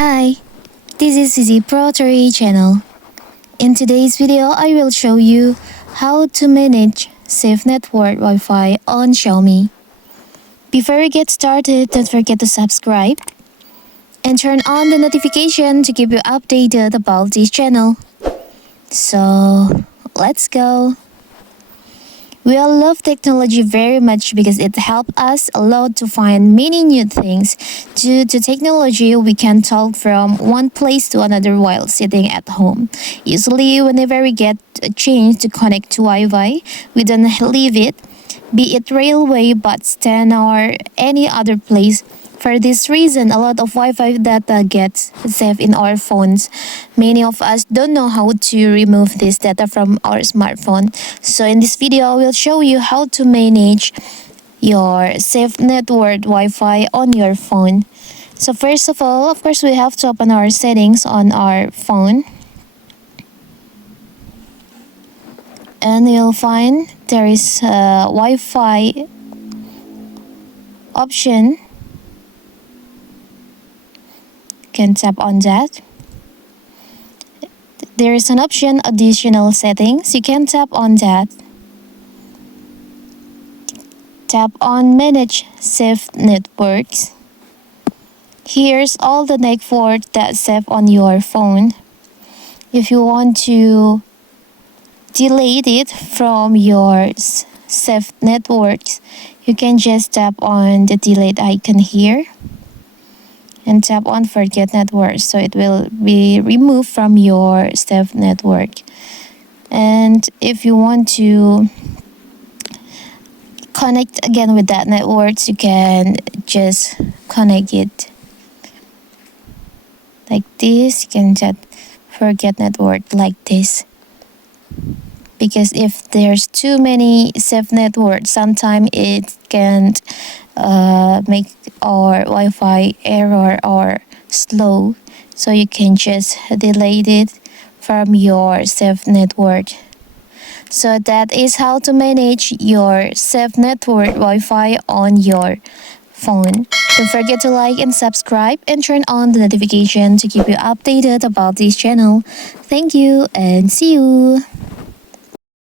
Hi, this is Easy Pro 3 channel. In today's video, I will show you how to manage safe network Wi-Fi on Xiaomi. Before we get started, don't forget to subscribe and turn on the notification to keep you updated about this channel. So, let's go. We all love technology very much because it helps us a lot to find many new things. Due to technology, we can talk from one place to another while sitting at home. Usually, whenever we get a chance to connect to Wi-Fi, we don't leave it, be it railway, bus stand, or any other place. For this reason, a lot of Wi-Fi data gets saved in our phones. Many of us don't know how to remove this data from our smartphone. So in this video, I will show you how to manage your safe network Wi-Fi on your phone. So first of all, of course, we have to open our settings on our phone. And you'll find there is a Wi-Fi option. Can tap on that. There is an option additional settings. You can tap on that. Tap on manage safe networks. Here's all the network that's safe on your phone. If you want to delete it from your safe networks, you can just tap on the delete icon here and tap on forget network, so it will be removed from your safe network. And if you want to connect again with that network, you can just connect it like this. You can just forget network like this, because if there's too many safe networks, sometimes it can make our Wi-Fi error or slow, so you can just delete it from your safe network. So that is how to manage your safe network Wi-Fi on your phone. Don't forget to like and subscribe and turn on the notification to keep you updated about this channel. Thank you and see you.